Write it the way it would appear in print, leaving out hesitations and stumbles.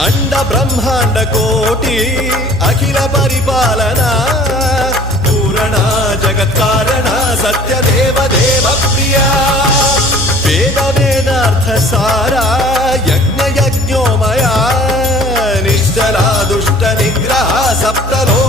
अंड ब्रह्मांड कोटि अखिल परिपालना पूरणा जगत्कारणा सत्यदेव देव प्रिया वेद वेदार्थ सारा यज्ञ यज्ञोमया निश्चला दुष्ट निग्रह सप्तलो